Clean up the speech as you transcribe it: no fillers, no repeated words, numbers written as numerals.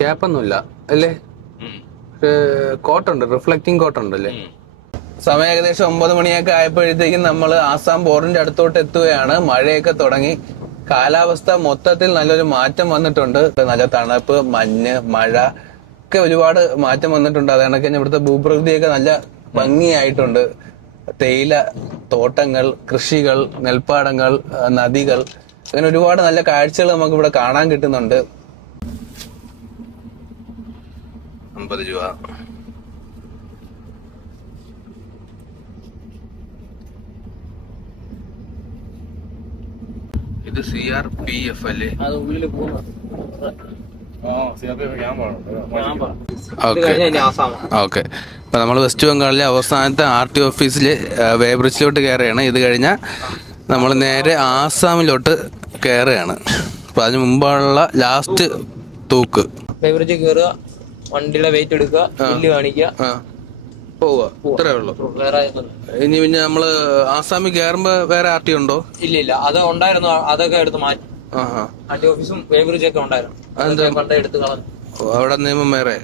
ക്യാപ്പൊന്നുമില്ല അല്ലേ? കോട്ടുണ്ട്, റിഫ്ലക്റ്റിംഗ് കോട്ടുണ്ടല്ലേ? സമയം ഏകദേശം 9 മണിയൊക്കെ ആയപ്പോഴത്തേക്കും നമ്മൾ ആസാം ബോർഡറിന്റെ അടുത്തോട്ട് എത്തുകയാണ്. മഴയൊക്കെ തുടങ്ങി. കാലാവസ്ഥ മൊത്തത്തിൽ നല്ലൊരു മാറ്റം വന്നിട്ടുണ്ട്. നല്ല തണുപ്പ്, മഞ്ഞ്, മഴ ഒക്കെ ഒരുപാട് മാറ്റം വന്നിട്ടുണ്ട്. അത് കണക്ക് തന്നെ ഇവിടുത്തെ ഭൂപ്രകൃതിയൊക്കെ നല്ല ഭംഗിയായിട്ടുണ്ട്. തേയില തോട്ടങ്ങൾ, കൃഷികൾ, നെൽപ്പാടങ്ങൾ, നദികൾ, അങ്ങനെ ഒരുപാട് നല്ല കാഴ്ചകൾ നമുക്ക് ഇവിടെ കാണാൻ കിട്ടുന്നുണ്ട്. 50 രൂപ. ഇത് CRPF അല്ലേ? ഓക്കെ. അപ്പൊ നമ്മൾ വെസ്റ്റ് ബംഗാളിലെ അവസാനത്തെ RT ഓഫീസില് വേ ബ്രിഡ്ജിലോട്ട് കയറുകയാണ്. ഇത് കഴിഞ്ഞാൽ നമ്മൾ നേരെ ആസാമിലോട്ട് കയറുകയാണ്. അപ്പൊ അതിന് മുമ്പുള്ള ലാസ്റ്റ് തൂക്ക്. വേ ബ്രിഡ്ജ് കയറുക, വണ്ടിയുടെ വെയിറ്റ് എടുക്കുക, ബില്ല് കാണിക്കുക, പോവുക. ഇത്രേ ഉള്ളൂ. വേറെ ഇനി പിന്നെ നമ്മള് ആസാമിൽ കയറുമ്പോ വേറെ RT ഉണ്ടോ? ഇല്ല. അത് ഉണ്ടായിരുന്നു, അതൊക്കെ എടുത്ത് മാറ്റി. RT ഓഫീസും വേ ബ്രിഡ്ജ് ഒക്കെ ഉണ്ടായിരുന്നു, പണ്ടേ എടുത്ത് കളഞ്ഞു. അവിടെ നിയമം വേറെ.